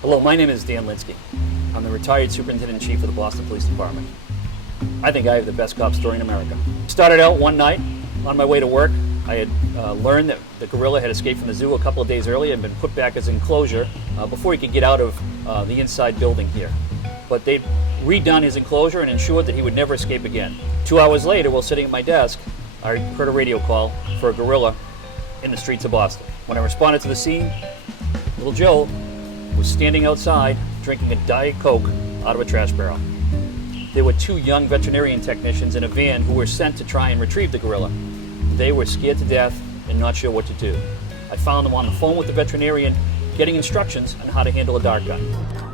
Hello, my name is Dan Linsky. I'm the retired Superintendent-in-Chief of the Boston Police Department. I think I have the best cop story in America. Started out one night on my way to work. I had learned that the gorilla had escaped from the zoo a couple of days earlier and been put back as enclosure before he could get out of the inside building here. But they'd redone his enclosure and ensured that he would never escape again. 2 hours later, while sitting at my desk, I heard a radio call for a gorilla in the streets of Boston. When I responded to the scene, little Joe was standing outside drinking a Diet Coke out of a trash barrel. There were 2 young veterinarian technicians in a van who were sent to try and retrieve the gorilla. They were scared to death and not sure what to do. I found them on the phone with the veterinarian getting instructions on how to handle a dart gun.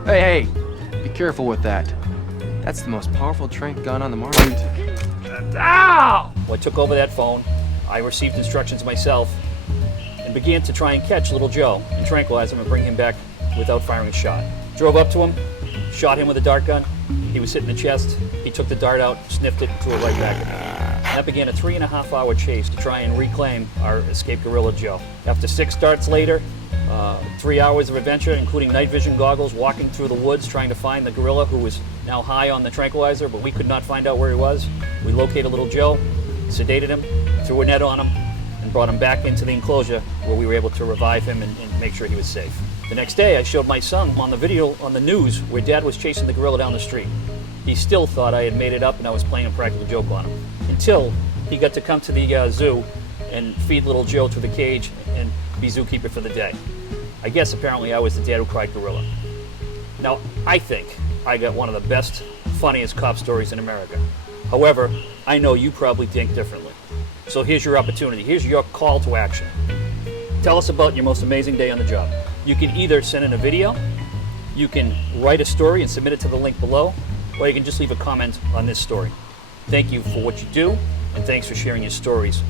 Hey, be careful with that. That's the most powerful tranq gun on the market. Ow! Well, I took over that phone. I received instructions myself and began to try and catch little Joe and tranquilize him and bring him back without firing a shot. Drove up to him, shot him with a dart gun. He was hit in the chest. He took the dart out, sniffed it, and threw it right back at me. And that began a 3.5-hour chase to try and reclaim our escaped gorilla Joe. After 6 darts later, 3 hours of adventure, including night vision goggles, walking through the woods trying to find the gorilla who was now high on the tranquilizer, but we could not find out where he was. We located little Joe, sedated him, threw a net on him, and brought him back into the enclosure where we were able to revive him and make sure he was safe. The next day, I showed my son on the video on the news where Dad was chasing the gorilla down the street. He still thought I had made it up and I was playing a practical joke on him, until he got to come to the zoo and feed little Joe through the cage and be zookeeper for the day. I guess apparently I was the dad who cried gorilla. Now, I think I got one of the best, funniest cop stories in America. However, I know you probably think differently. So here's your opportunity. Here's your call to action. Tell us about your most amazing day on the job. You can either send in a video, you can write a story and submit it to the link below, or you can just leave a comment on this story. Thank you for what you do, and thanks for sharing your stories